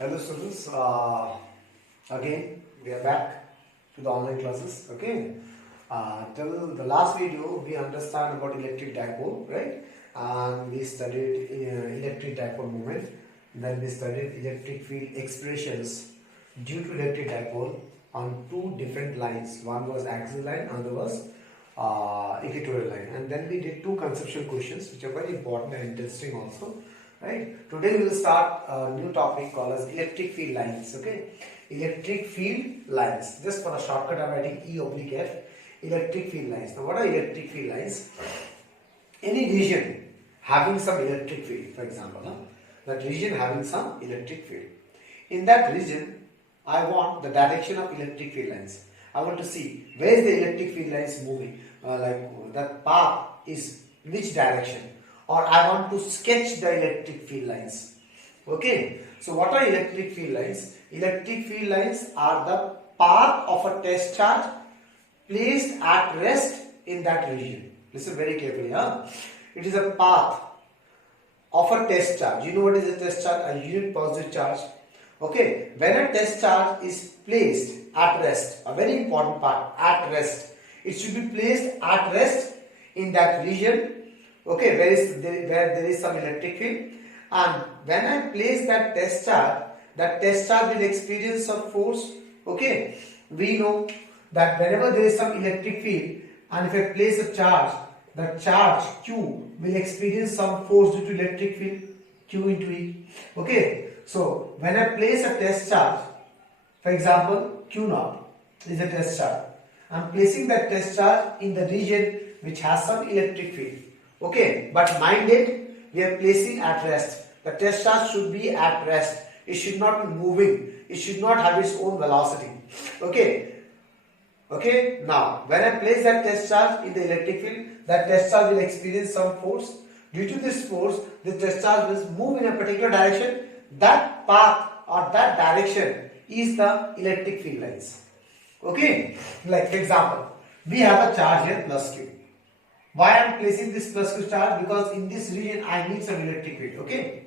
Hello students, again we are back to the online classes. Okay, till the last video we understand about electric dipole, right? And we studied electric dipole moment. Then we studied electric field expressions due to electric dipole on two different lines. One was axial line, another was equatorial line. And then we did two conceptual questions which are very important and interesting also. Right. Today we will start a new topic called as electric field lines. Okay. Electric field lines. Just for a shortcut, I'm writing E oblique F. Electric field lines. Now, what are electric field lines? Any region having some electric field, for example, that region having some electric field. In that region, I want the direction of electric field lines. I want to see where is the electric field lines moving. Like that path is which direction. Or I want to sketch the electric field lines. Okay. So what are electric field lines? Electric field lines are the path of a test charge placed at rest in that region. Listen very carefully. It is a path of a test charge. You know what is a test charge? A unit positive charge. Okay. When a test charge is placed at rest, a very important part, at rest. It should be placed at rest in that region. Okay, where there is some electric field, and when I place that test charge will experience some force. Okay, we know that whenever there is some electric field, and if I place a charge, the charge Q will experience some force due to electric field Q into E. Okay, so when I place a test charge, for example, Q0 is a test charge. I am placing that test charge in the region which has some electric field. Okay, but mind it, we are placing at rest. The test charge should be at rest. It should not be moving. It should not have its own velocity. Okay. Okay. Now, when I place that test charge in the electric field, that test charge will experience some force. Due to this force, the test charge will move in a particular direction. That path or that direction is the electric field lines. Okay. Like for example, we have a charge here plus Q. Why I am placing this plus Q charge? Because in this region I need some electric field. Okay.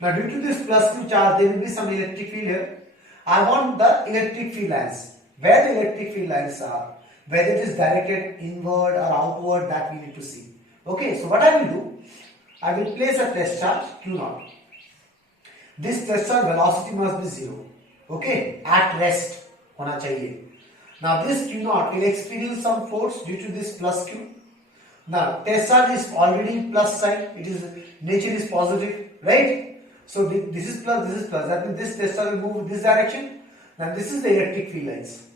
Now due to this plus Q charge, there will be some electric field here. I want the electric field lines. Where the electric field lines are, whether it is directed inward or outward, that we need to see. Okay. So what I will do, I will place a test charge Q0. This test charge velocity must be 0. Okay. At rest hona chahiye. Now this Q0 will experience some force due to this plus Q. Now, test charge is already plus sign. It is nature is positive, right? So this is plus, this is plus. That means this test charge will move in this direction. Now this is the electric field lines.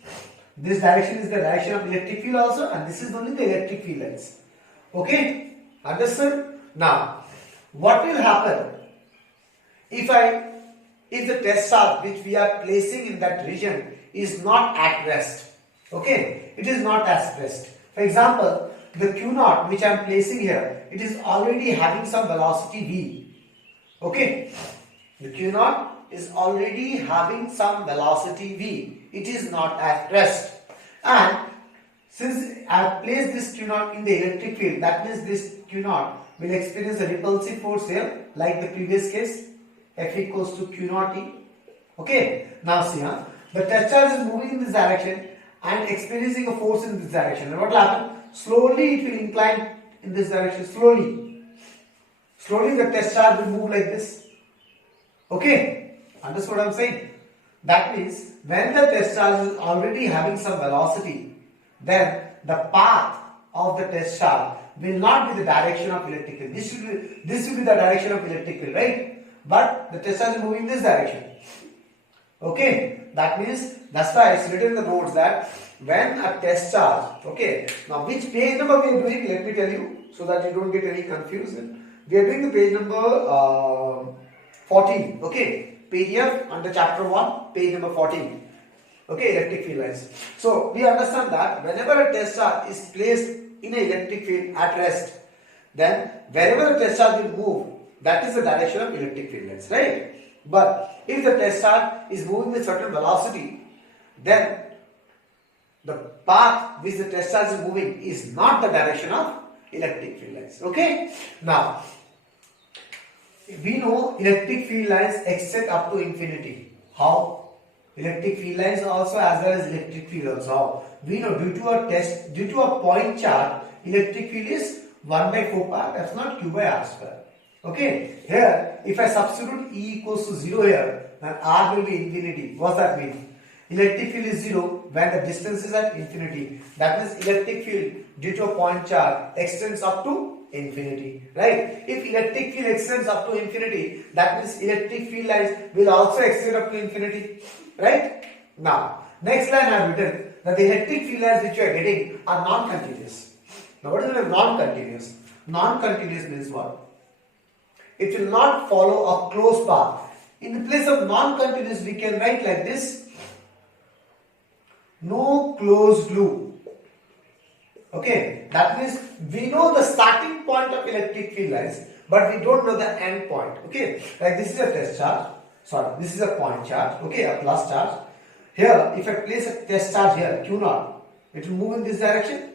This direction is the direction of electric field also, and this is only the electric field lines. Okay, understood? Now, what will happen if the test charge which we are placing in that region is not at rest? Okay, it is not at rest. For example, the Q0 which I am placing here, it is already having some velocity V. Okay, the Q0 is already having some velocity V. It is not at rest. And since I have placed this Q0 in the electric field, that means this Q0 will experience a repulsive force here, like the previous case, F equals to Q0 E. Okay, now see, the test charge is moving in this direction and experiencing a force in this direction. And what will happen? Slowly it will incline in this direction. Slowly the test charge will move like this. Okay, understood what I am saying? That means when the test charge is already having some velocity, then the path of the test charge will not be the direction of electric field. This will be the direction of electric field, right? But the test charge is moving in this direction. Okay, that means that's why it's written in the notes that when a test charge, okay, now which page number we are doing, let me tell you so that you don't get any confusion. We are doing the page number 14, okay, PDF under chapter 1, page number 14, okay, electric field lines. So we understand that whenever a test charge is placed in an electric field at rest, then wherever the test charge will move, that is the direction of electric field lines, right? But if the test charge is moving with certain velocity, then the path which the test charge is moving is not the direction of electric field lines. Okay. Now, we know electric field lines extend up to infinity. How? Electric field lines also as well as electric field also. How? We know due to a point charge, electric field is 1 by 4 pi epsilon q by r square. Okay. Here, if I substitute E equals to 0 here, then R will be infinity. What does that mean? Electric field is 0 when the distance is at infinity. That means electric field due to a point charge extends up to infinity. Right? If electric field extends up to infinity, that means electric field lines will also extend up to infinity. Right? Now, next line I have written that the electric field lines which you are getting are non-continuous. Now, what is the non-continuous? Non-continuous means what? It will not follow a closed path. In the place of non-continuous, we can write like this: no closed loop. Okay, that means we know the starting point of electric field lines, but we don't know the end point. Okay, like this is a test charge. Sorry, this is a point charge. Okay, a plus charge. Here, if I place a test charge here, Q0, it will move in this direction.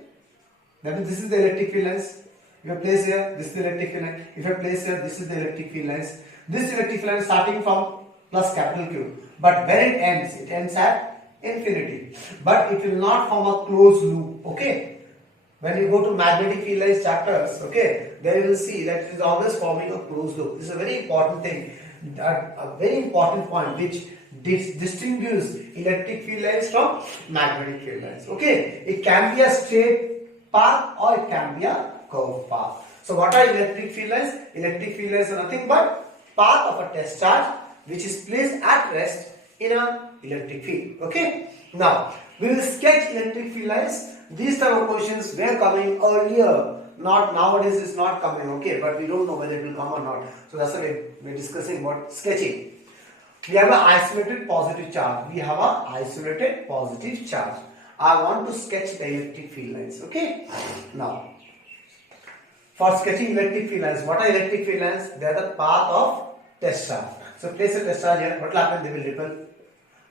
That means this is the electric field lines. If I place here, this is the electric field line. If I place here, this is the electric field lines. This electric field line is starting from plus capital Q. But when it ends at infinity. But it will not form a closed loop. Okay. When you go to magnetic field lines chapters, okay, there you will see that it is always forming a closed loop. This is a very important thing, a very important point which distinguishes electric field lines from magnetic field lines. Okay, it can be a straight path or it can be a curved path. So what are electric field lines? Electric field lines are nothing but path of a test charge which is placed at rest in a electric field. Okay. Now we will sketch electric field lines. These type of questions were coming earlier. Not nowadays is not coming. Okay, but we don't know whether it will come or not. So that's why we're discussing about sketching. We have an isolated positive charge. We have an isolated positive charge. I want to sketch the electric field lines. Okay. Now, for sketching electric field lines, what are electric field lines? They are the path of test charge. So place a test charge here. What will happen? They will repel.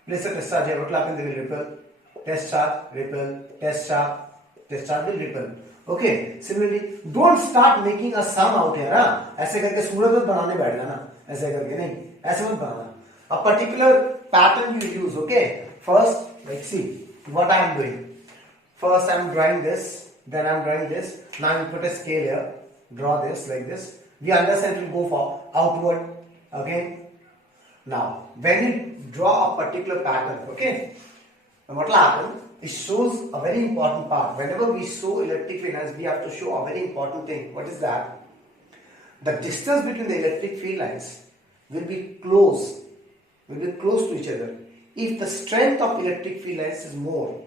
Place a test charge here. What will happen? They will repel. Test charge, repel. Test charge will repel. Okay. Similarly, don't start making a sum out here. ऐसे करके सूरज मत बनाने बैठना ना. ऐसे करके नहीं. ऐसे मत बनाना. A particular pattern you use. Okay. First, let's see what I am doing. First, I am drawing this. Then I am drawing this. Now I will put a scale here. Draw this like this. We understand it will go for outward. Okay. Now, when you draw a particular pattern, okay, what will happen? It shows a very important part. Whenever we show electric field lines, we have to show a very important thing. What is that? The distance between the electric field lines will be close to each other. If the strength of electric field lines is more,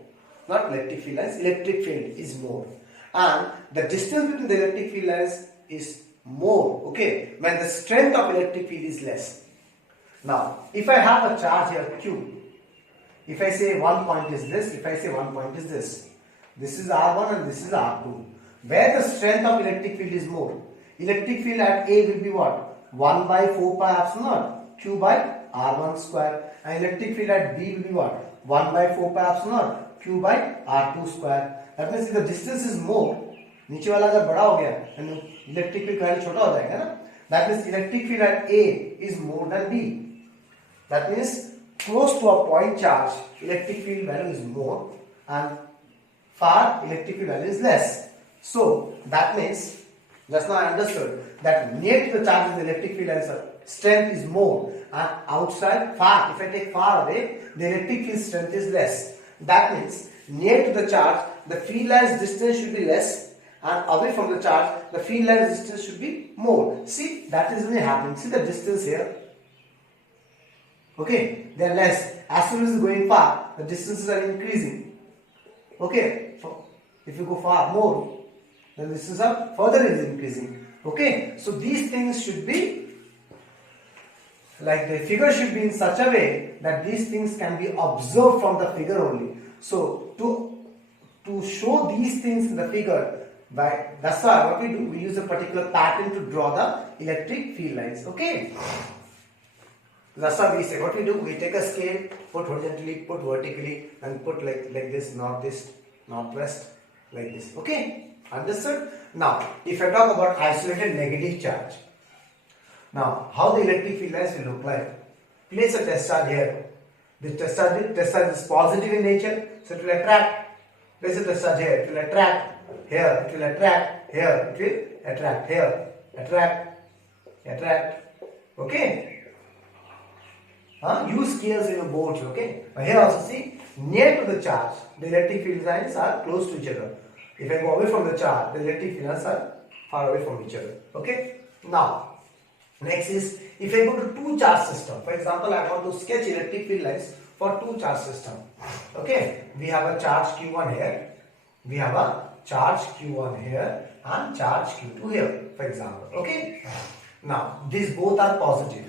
not electric field lines, electric field is more, and the distance between the electric field lines is more, okay, when the strength of electric field is less. Now, if I have a charge here Q, if I say one point is this, if I say one point is this is R1 and this is R2. Where the strength of electric field is more, electric field at A will be what? 1 by 4 pi epsilon Q by R1 square, and electric field at B will be what? 1 by 4 pi epsilon Q by R2 square. That means if the distance is more, नीचे वाला अगर बड़ा हो गया, then electric field value छोटा हो जाएगा ना. That means electric field at A is more than B. That means close to a point charge, electric field value is more, and far electric field value is less. So that means, just now I understood that near to the charge the electric field lines strength is more, and outside far, if I take far away, the electric field strength is less. That means near to the charge the field lines distance should be less, and away from the charge the field lines distance should be more. See, that is really happening. See the distance here. Okay, they are less. As soon as it's going far, the distances are increasing. Okay, so if you go far more, then the distance are further is increasing. Okay, so these things should be like the figure should be in such a way that these things can be observed from the figure only. So to show these things in the figure, that's why what we do, we use a particular pattern to draw the electric field lines. Okay. That's what we say. What we do, we take a scale, put horizontally, put vertically, and put like this, northeast, northwest, like this. Okay, understood? Now, if I talk about isolated negative charge, Now, how the electric field lines will look like? Place a test charge here. This test charge is positive in nature, so it will attract. Place a test charge here. It will attract here. It will attract here. It will attract here. Attract. Okay. Use scales in a board. Okay. Now here also see, near to the charge, the electric field lines are close to each other. If I go away from the charge, the electric field lines are far away from each other. Okay. Now, next is, if I go to two charge system, for example, I want to sketch electric field lines for two charge system. Okay, we have a charge Q1 here, we have a charge Q1 here and charge Q2 here, for example. Okay, now these both are positive.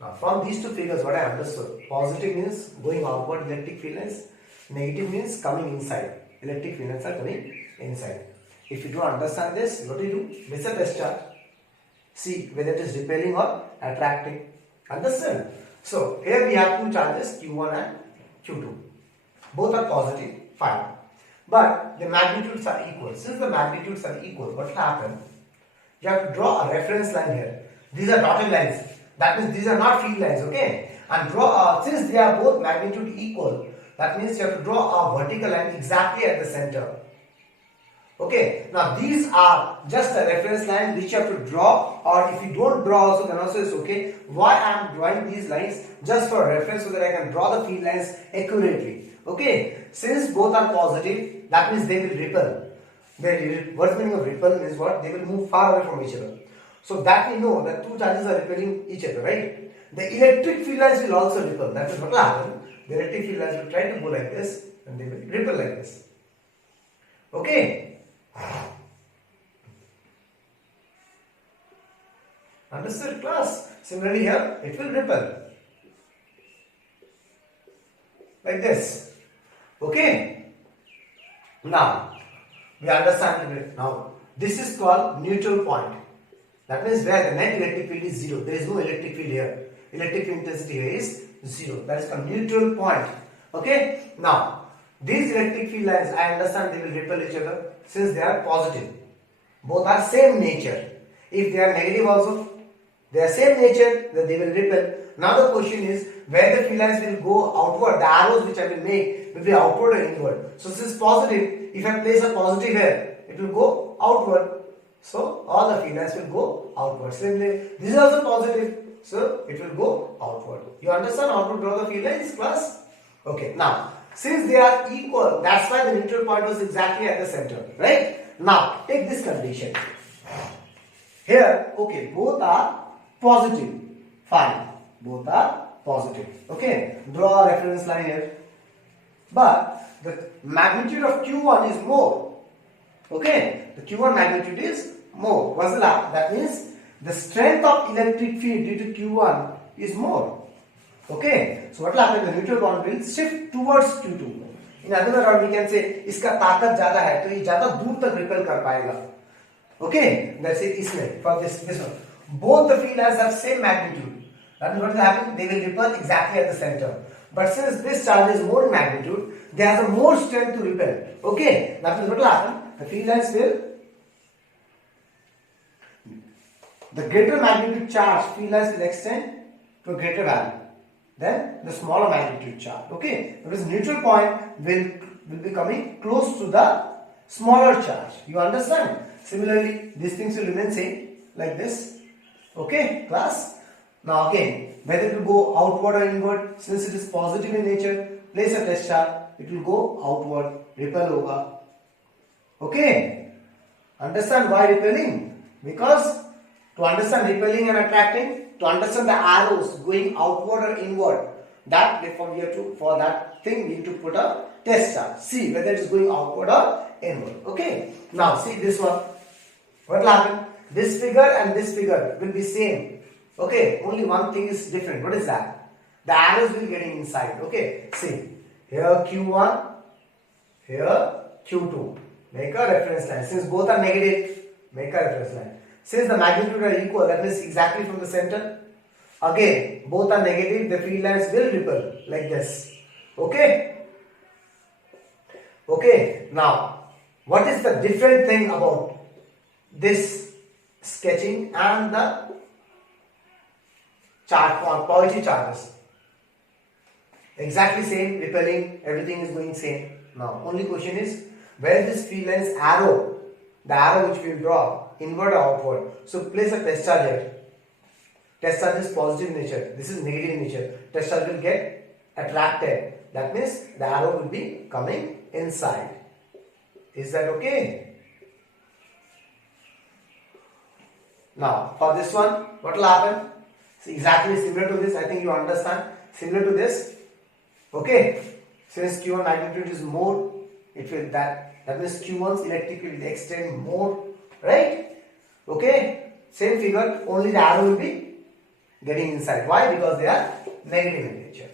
Now from these two figures, what I understood, positive means going outward electric field lines, negative means coming inside, electric field lines are coming inside. If you don't understand this, what do you do? This is a test charge. See whether it is repelling or attracting. Understand? So here we have two charges, Q1 and Q2. Both are positive, fine. But the magnitudes are equal. Since the magnitudes are equal, what will happen? You have to draw a reference line here. These are dotted lines. That means these are not field lines, okay? And draw since they are both magnitude equal, that means you have to draw a vertical line exactly at the center. Okay, now these are just a reference line which you have to draw, or if you don't draw also, then also is okay. Why I am drawing these lines? Just for reference so that I can draw the field lines accurately. Okay, since both are positive, that means they will repel. What's the meaning of repel means what? They will move far away from each other. So that we know that two charges are repelling each other, right? The electric field lines will also repel. That is what will happen. The electric field lines will try to go like this and they will repel like this. Okay. Understood, class? Similarly here, it will repel like this. Okay. Now, we understand it. Now, this is called neutral point. That means where the net electric field is zero. There is no electric field here. Electric field intensity here is zero. That is called neutral point. Okay. Now, these electric field lines, I understand they will repel each other since they are positive. Both are same nature. If they are negative also, they are same nature, then they will repel. Now the question is where the field lines will go outward. The arrows which I will make will be outward or inward. So since positive, if I place a positive here, it will go outward. So all the field lines will go outward. Similarly, this is also positive, so it will go outward. You understand how to draw the field lines, class? Okay. Now, since they are equal, that's why the neutral point was exactly at the center, right? Now, take this condition. Here, okay, both are positive. Fine. Both are positive. Okay. Draw a reference line here. But the magnitude of Q1 is more. Okay. The Q1 magnitude is more. What's the last? That means the strength of electric field due to Q1 is more. Okay, so what will happen? The neutral bond will shift towards Q2. In other words, we can say, इसका ताकत ज़्यादा है, तो ये ज़्यादा दूर तक repel कर पाएगा. Okay, that's it. इसमें for this one, both the field lines have same magnitude. That means what will happen? They will repel exactly at the center. But since this charge is more in magnitude, they have a more strength to repel. Okay, that means what will happen? The field lines will, the greater magnitude charge field lines will extend to a greater value than the smaller magnitude charge. Okay, because neutral point will be coming close to the smaller charge. You understand? Similarly, these things will remain same like this. Okay, class. Now again, whether it will go outward or inward, since it is positive in nature, place a test charge. It will go outward. Repel hoga. Okay. Understand why repelling? Because to understand repelling and attracting, to understand the arrows going outward or inward, that therefore we have to, for that thing we need to put a test charge. See whether it is going outward or inward. Okay. Now see this one. What will happen? This figure and this figure will be same. Okay. Only one thing is different. What is that? The arrows will get inside. Okay. See here Q1, here Q2. Make a reference line. Since both are negative, make a reference line. Since the magnitude are equal, that means exactly from the center. Again, both are negative, the field lines will repel like this. Okay? Okay, now, what is the different thing about this sketching and the positive charges. Exactly same, repelling, everything is going same. Now, only question is, where this field line's arrow, the arrow which we will draw, inward or outward. So, place a test charge here. Test charge is positive in nature, this is negative in nature. Test charge will get attracted. That means the arrow will be coming inside. Is that okay? Now, for this one, what will happen? It's exactly similar to this. I think you understand. Similar to this. Okay. Since Q1 magnitude is more, it will that means Q1's electric field will extend more, right? Okay. Same figure, only the arrow will be getting inside. Why? Because they are negative in nature.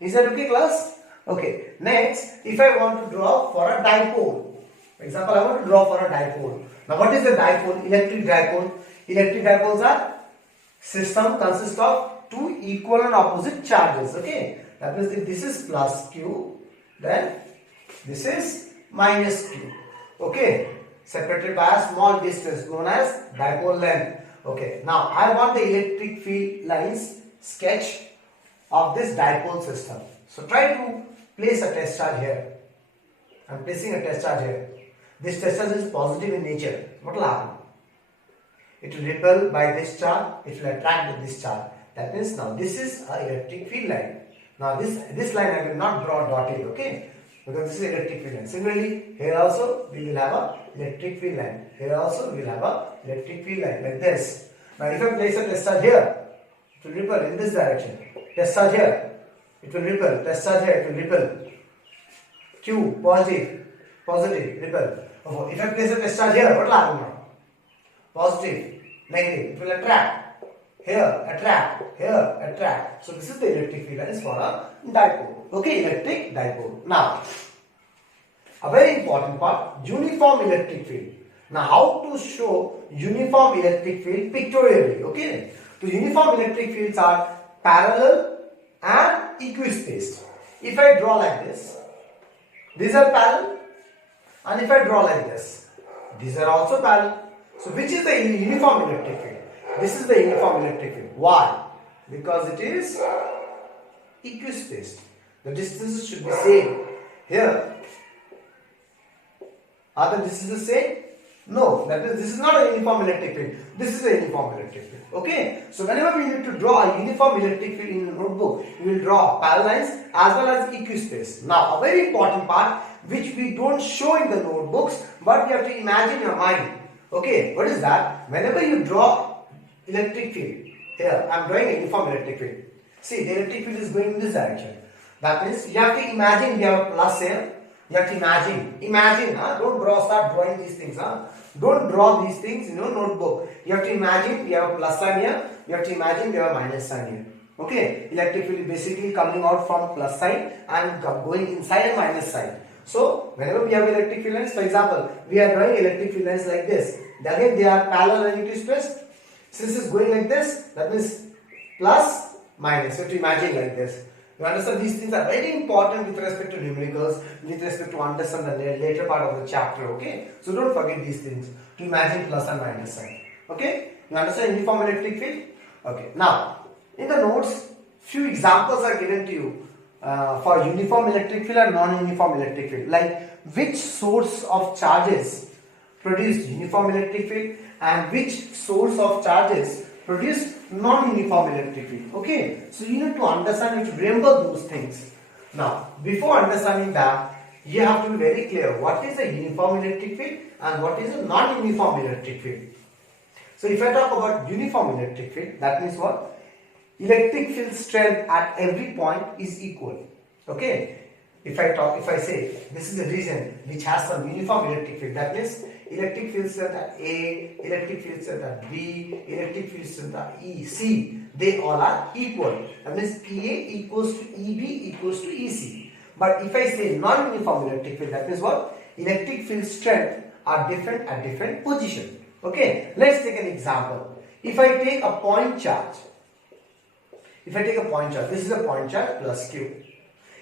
Is that okay, class? Okay. Next, if I want to draw for a dipole. For example, I want to draw for a dipole. Now, what is a dipole? Electric dipole. Electric dipoles are system consists of two equal and opposite charges. Okay. That means if this is plus Q, then this is minus Q. Okay. Separated by a small distance known as dipole length. Okay. Now, I want the electric field lines sketch of this dipole system. So, try to place a test charge here. I am placing a test charge here. This test charge is positive in nature. What will happen? It will repel by this charge. It will attract with this charge. That means now this is an electric field line. Now this line I will not draw dotted. Okay. Because this is electric field line. Similarly, here also we will have a electric field line. Here also we will have a electric field line like this. Now if I place a test charge here, it will repel in this direction. Test charge here, it will repel. Test charge here, it will repel. Q, positive, repel. Okay. If I place a test charge here, what will happen now? Positive, negative, it will attract. Here, attract. So this is the electric field lines for a dipole. Okay, electric dipole. Now, a very important part, uniform electric field. Now, how to show uniform electric field pictorially? Okay, so uniform electric fields are parallel and equispaced. If I draw like this, these are parallel, and if I draw like this, these are also parallel. So, which is the uniform electric field? This is the uniform electric field. Why? Because it is equispaced. The distances should be same. Here, are the distances same? No, that is, this is not a uniform electric field. This is a uniform electric field. Okay. So, whenever we need to draw a uniform electric field in a notebook, we will draw parallel lines as well as equispaced. Now, a very important part which we don't show in the notebooks, but you have to imagine your mind. Okay, what is that? Whenever you draw electric field, here I am drawing a uniform electric field. See, the electric field is going in this direction. That means you have to imagine we have a plus here. You have to imagine, don't start drawing these things. Don't draw these things in your notebook. You have to imagine we have a plus sign here. You have to imagine we have a minus sign here. Okay, electric field is basically coming out from plus sign and going inside a minus sign. So, whenever we have electric field lines, for example, we are drawing electric field lines like this. Again, they are parallel and equispaced. Since it's going like this, that means plus, minus. You have to imagine like this. You understand these things are very important with respect to numericals, with respect to understand the later part of the chapter. Okay, so don't forget these things to imagine plus and minus sign. Okay, you understand uniform electric field? Okay, now in the notes, few examples are given to you. For uniform electric field and non-uniform electric field, like which source of charges produce uniform electric field and which source of charges produce non-uniform electric field. Okay, so you need to understand, you have to remember those things. Now, before understanding that, you have to be very clear what is a uniform electric field and what is a non-uniform electric field. So, if I talk about uniform electric field, that means what? Electric field strength at every point is equal. Okay. If I say this is a region which has some uniform electric field, that means electric field strength at A, electric field strength at B, electric field strength at E, C, they all are equal. That means PA equals to EB equals to EC. But if I say non-uniform electric field, that means what? Electric field strength are different at different positions. Okay. Let's take an example. If I take a point charge. This is a point charge plus Q.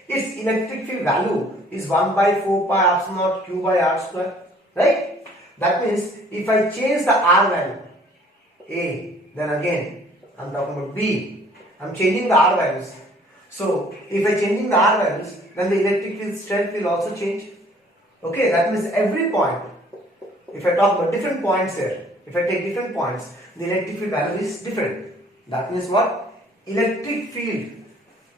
Its electric field value is 1 by 4 pi epsilon naught Q by R square. Right? That means if I change the R value, A, then again I am talking about B. I'm changing the R values. So if I changing the R values, then the electric field strength will also change. Okay, that means every point, if I talk about different points here, if I take different points, the electric field value is different. That means what? Electric field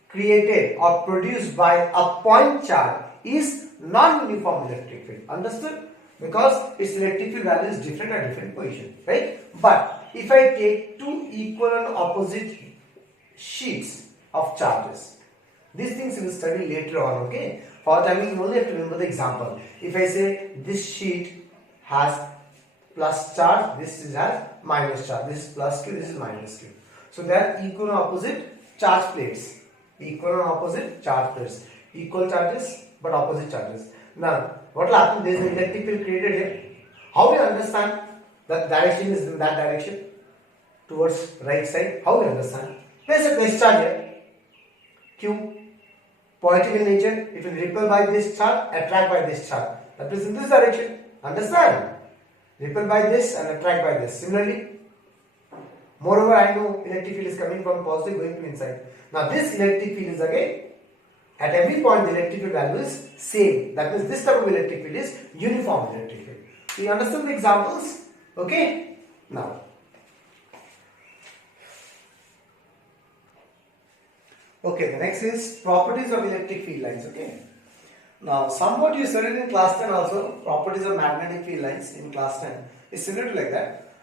created or produced by a point charge is non-uniform electric field. Understood? Because its electric field value is different at different position, right? But if I take two equal and opposite sheets of charges, these things we will study later on, okay? For the time being, you only have to remember the example. If I say this sheet has plus charge, this has minus charge, this is plus Q, this is minus Q. So they are equal and opposite charge plates. Equal and opposite charge plates. Equal charges but opposite charges. Now, what will happen? There is an electric field created here. How we understand that direction is in that direction towards right side? How we understand? There is a base charge here. Q. Positive in nature. It will repel by this charge, attract by this charge. That is in this direction. Understand? Repel by this and attract by this. Similarly, moreover, I know electric field is coming from positive going to inside. Now this electric field is again, at every point the electric field value is same. That means this type of electric field is uniform electric field. So you understand the examples? Okay? Now, okay, the next is properties of electric field lines. Okay? Now, somewhat you studied in class 10 also, properties of magnetic field lines in class 10 is similar to like that.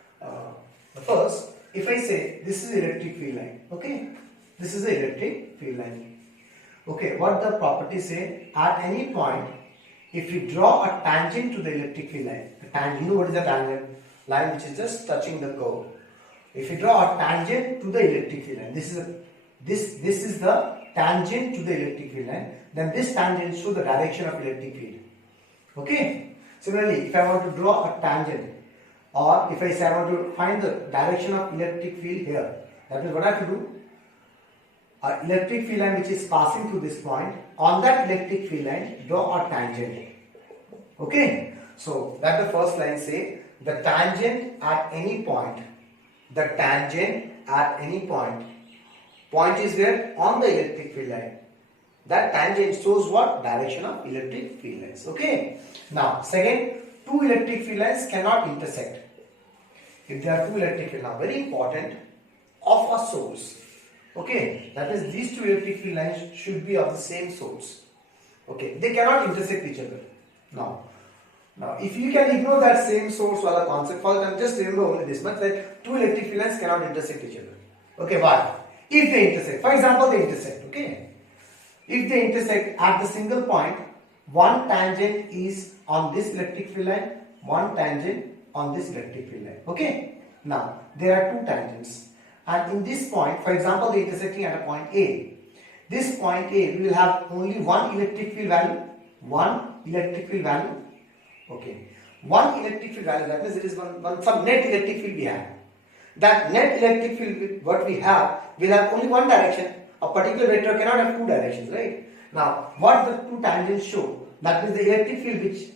The first, if I say this is electric field line, okay, this is the electric field line. Okay, what the properties say? At any point, if you draw a tangent to the electric field line, a tangent, you know what is a tangent? Line which is just touching the curve. If you draw a tangent to the electric field line, this is the tangent to the electric field line, then this tangent shows the direction of electric field. Okay. Similarly, if I want to draw a tangent, or if I say I want to find the direction of electric field here, that means what I have to do? An electric field line which is passing through this point, on that electric field line, draw a tangent. Okay. So that the first line say the tangent at any point. The tangent at any point. Point is where? On the electric field line. That tangent shows what? Direction of electric field lines. Okay. Now, second, two electric field lines cannot intersect. If there are two electric field lines, very important, of a source. Okay. That is, these two electric field lines should be of the same source. Okay. They cannot intersect each other. Now, if you can ignore that same source wala concept, for example, just remember only this much, that two electric field lines cannot intersect each other. Okay. Why? If they intersect, for example, they intersect. Okay. If they intersect at the single point, one tangent is on this electric field line, one tangent on this electric field line. Okay. Now, there are two tangents. And in this point, for example, they are intersecting at a point A. This point A, we will have only one electric field value. One electric field value. Okay. One electric field value, that means it is some net electric field we have. That net electric field, what we have, will have only one direction. A particular vector cannot have two directions, right? Now, what the two tangents show, that means the electric field which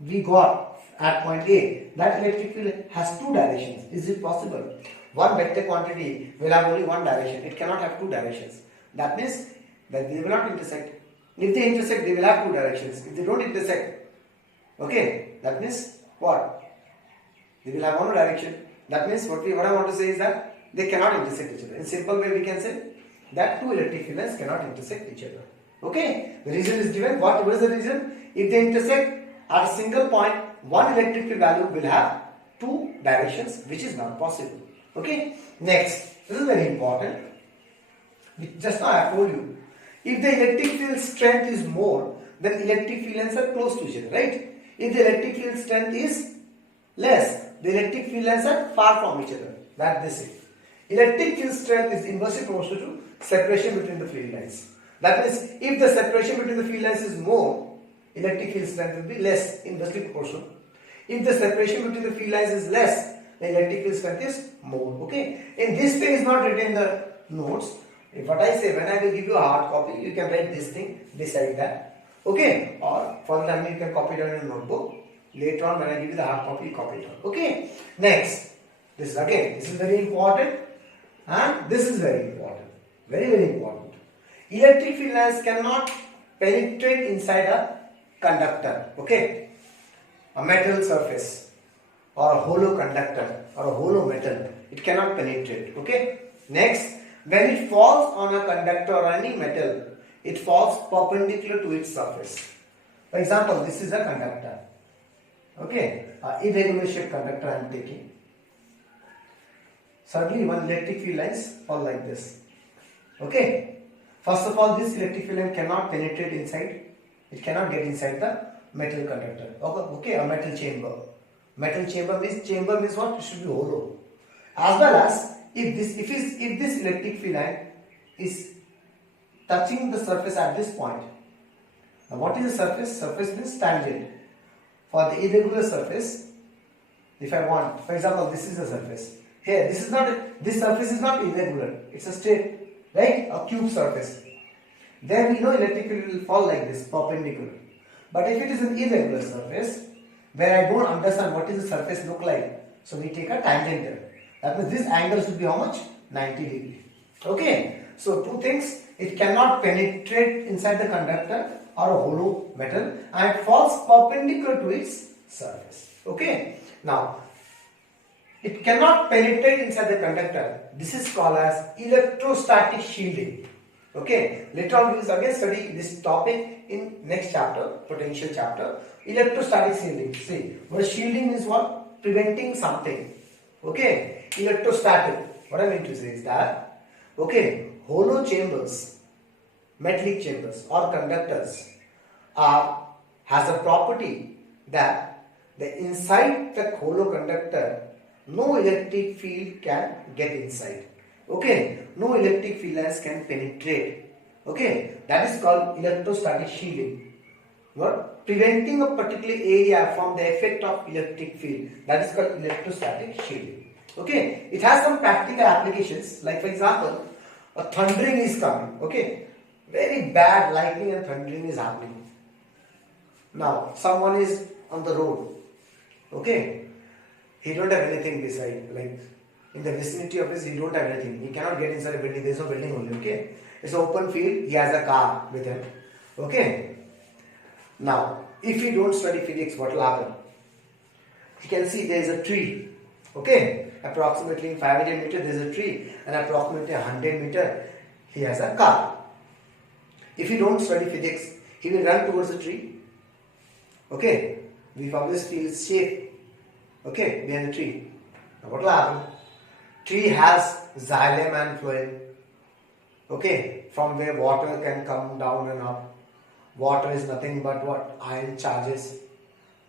we got at point A, that electric field has two directions. Is it possible? One vector quantity will have only one direction. It cannot have two directions. That means that they will not intersect. If they intersect, they will have two directions. If they don't intersect, okay, that means what? They will have one direction. That means what I want to say is that they cannot intersect each other. In simple way, we can say that two electric field lines cannot intersect each other. Okay? The reason is given. What is the reason? If they intersect at a single point, one electric field value will have two directions, which is not possible. Okay? Next, this is very important. Just now I told you, if the electric field strength is more, then electric field lines are close to each other, right? If the electric field strength is less, the electric field lines are far from each other. That this is. Electric field strength is inversely proportional to separation between the field lines. That means, if the separation between the field lines is more, electric field strength will be less, inversely proportional. If the separation between the field lines is less, the electric field strength is more. Okay. In this way is not written in the notes. If what I say, when I will give you a hard copy, you can write this thing beside that. Okay. Or for the time you can copy it down in a notebook. Later on, when I give you the hard copy, you copy it down. Okay. Next. This is very important. And this is very important. Very, very important. Electric field lines cannot penetrate inside a conductor. Okay, a metal surface or a hollow conductor or a hollow metal, it cannot penetrate. Okay. Next, when it falls on a conductor or any metal, it falls perpendicular to its surface. For example, this is a conductor. Okay, irregular shaped conductor I am taking. Suddenly one electric field lines fall like this. Okay, first of all, this electric field line cannot penetrate inside. It cannot get inside the metal conductor. Okay, a metal chamber. Metal chamber means what? It should be hollow. As well as if this electric field line is touching the surface at this point. Now what is the surface? Surface means tangent. For the irregular surface, if I want, for example, this is the surface. Here, this surface is not irregular. It's a straight, right? A cube surface. Then we know electric field will fall like this, perpendicular. But if it is an irregular surface, where I don't understand what is the surface look like, so we take a tangent there. That means this angle should be how much? 90 degree. Okay. So two things, it cannot penetrate inside the conductor or a hollow metal, and it falls perpendicular to its surface. Okay. Now, it cannot penetrate inside the conductor. This is called as electrostatic shielding. Okay. Later on we will again study this topic in next chapter, potential chapter. Electrostatic shielding. See, what shielding is what? Preventing something. Okay. Electrostatic. What I mean to say is that, okay, hollow chambers, metallic chambers or conductors has a property that the inside the hollow conductor, no electric field can get inside. Okay, no electric field lines can penetrate. Okay, that is called electrostatic shielding. What? Preventing a particular area from the effect of electric field. That is called electrostatic shielding. Okay, it has some practical applications. Like for example, a thundering is coming. Okay, very bad lightning and thundering is happening. Now, someone is on the road. Okay, he don't have anything beside, like in the vicinity of his, he don't have anything. He cannot get inside a building. There is no building only. Okay, it's an open field. He has a car with him. Okay. Now, if he don't study physics, what will happen? He can see there is a tree. Okay, approximately 500 meters there is a tree, and approximately 100 meters he has a car. If he don't study physics, he will run towards the tree. Okay, we always feel safe. Okay, behind the tree. Now what will happen? Tree has xylem and phloem. Okay, from where water can come down and up. Water is nothing but what? Ion charges.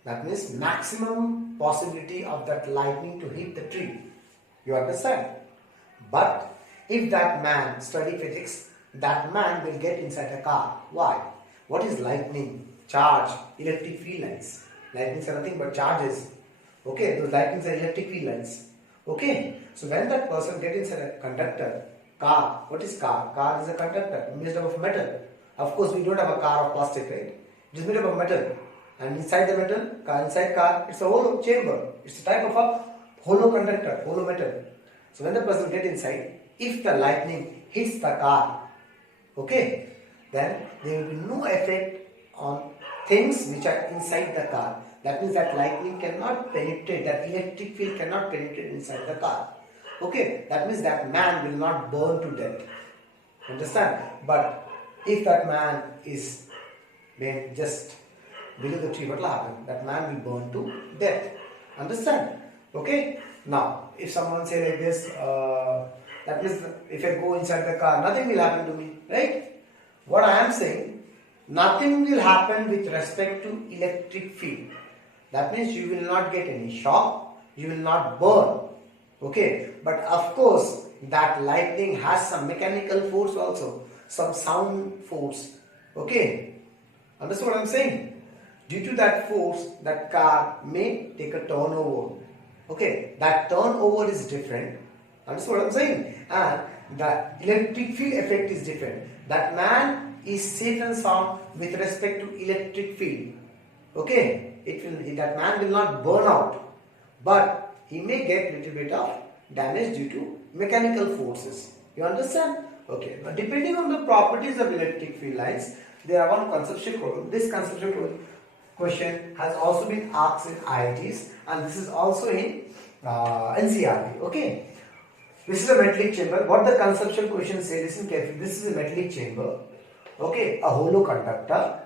That means maximum possibility of that lightning to hit the tree. You understand? But if that man study physics, that man will get inside a car. Why? What is lightning? Charge, electric field lines. Lightnings are nothing but charges. Okay, those lightnings are electric field lines. Okay, so when that person gets inside a conductor, car, what is car? Car is a conductor made up of metal. Of course, we don't have a car of plastic, right? It is made up of metal. And inside the metal, inside car, it's a hollow chamber. It's a type of a hollow conductor, hollow metal. So when the person gets inside, if the lightning hits the car, okay, then there will be no effect on things which are inside the car. That means that lightning cannot penetrate, that electric field cannot penetrate inside the car. Okay, that means that man will not burn to death. Understand? But if that man is just below the tree, what will happen? That man will burn to death. Understand? Okay? Now, if someone say like this, that means if I go inside the car, nothing will happen to me. Right? What I am saying, nothing will happen with respect to electric field. That means you will not get any shock, you will not burn. Okay? But of course, that lightning has some mechanical force also, some sound force. Okay? Understand what I am saying? Due to that force, that car may take a turnover. Okay, that turnover is different. Understand what I am saying? And the electric field effect is different. That man is safe and sound with respect to electric field. Okay, that man will not burn out, but he may get little bit of damage due to mechanical forces. You understand? Okay. Now, depending on the properties of electric field lines, there are one conceptual problem. This conceptual question has also been asked in IITs, and this is also in NCERT. Okay. This is a metallic chamber. What the conceptual question says, listen carefully. This is a metallic chamber. Okay, a hollow conductor,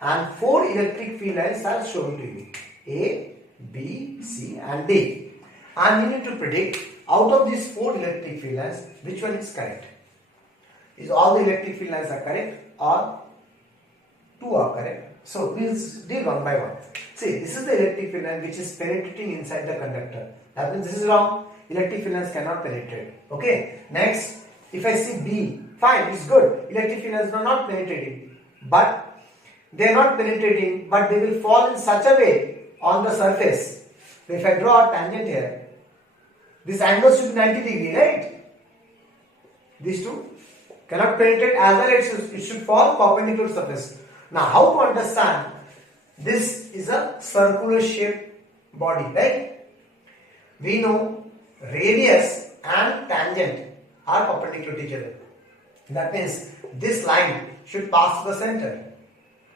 and 4 electric field lines are shown to you. A, B, C, and D. And you need to predict out of these 4 electric field lines which one is correct. Is all the electric field lines are correct or 2 are correct? So we'll deal one by one. See, this is the electric field line which is penetrating inside the conductor. That means this is wrong. Electric field lines cannot penetrate. Okay. Next, if I see B, fine, it's good. Electric field lines are not penetrating, but they are not penetrating, but they will fall in such a way on the surface. So if I draw a tangent here, this angle should be 90 degree, right? These two cannot penetrate as well. It should fall perpendicular to surface. Now, how to understand? This is a circular shaped body, right? We know radius and tangent are perpendicular to each other. That means this line should pass to the center.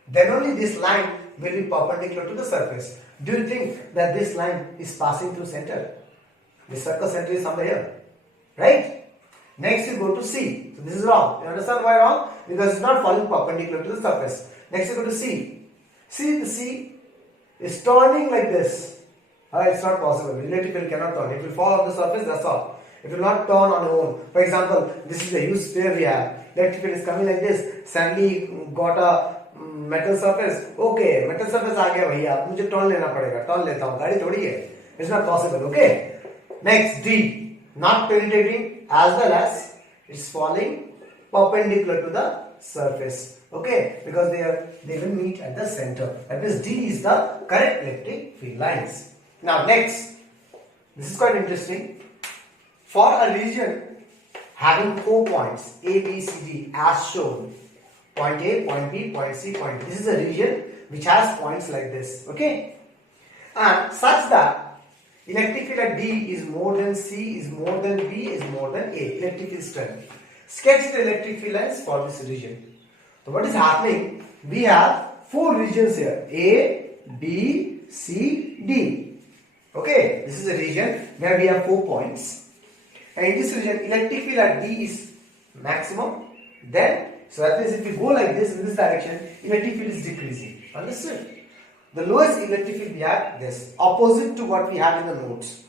Then only this line will be perpendicular to the surface. Do you think that this line is passing through center? The circle center is somewhere here, right? Next you go to C. So this is wrong. You understand why wrong? Because it's not falling perpendicular to the surface. Next you go to C. See, the C is turning like this. It's not possible. Electric field cannot turn. It will fall on the surface, that's all. It will not turn on its own. For example, this is the huge sphere we have. Electric field is coming like this. Suddenly got a metal surface. Okay, metal surface आ गया भैया. अब मुझे turn लेना पड़ेगा. Turn लेता हूँ. गाड़ी थोड़ी है. It's not possible. Okay. Next, D. Not penetrating as well as it's falling perpendicular to the surface. Okay, because they will meet at the center. That means D is the correct electric field lines. Now next, this is quite interesting. For a region having 4 points A, B, C, D as shown, point A, point B, point C, point D. This is a region which has points like this. Okay, and such that electric field at D is more than C, is more than B, is more than A. Electric field strength. Sketch the electric field lines for this region. So what is happening? We have 4 regions here: A, B, C, D. Okay, this is a region where we have 4 points, and in this region, electric field at D is maximum. Then, so that means if we go like this in this direction, electric field is decreasing. Understood? The lowest electric field we have this, opposite to what we have in the notes.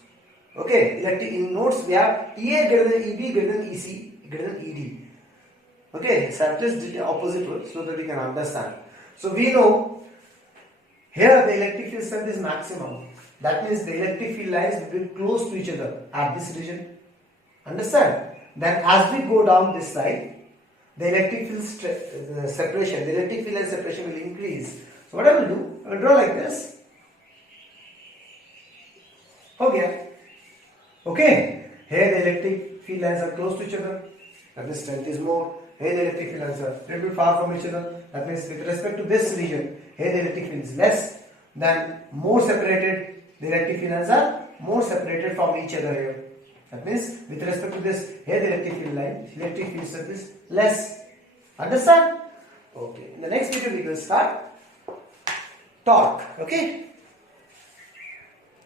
Okay, in notes we have EA greater than EB greater than EC greater than ED. Okay, so at least the opposite rule so that we can understand. So we know here the electric field strength is maximum. That means the electric field lines will be close to each other at this region. Understand? Then as we go down this side, the electric field separation, the electric field line separation will increase. So what I will do, I will draw like this. Okay. Okay. Here the electric field lines are close to each other. That means strength is more. Here the electric field lines are a little bit far from each other. That means with respect to this region, here the electric field is less. Then more separated. The electric field lines are more separated from each other here. That means with respect to this, here the electric field line, electric field strength is less. Understand? Okay. In the next video we will start torque. Okay.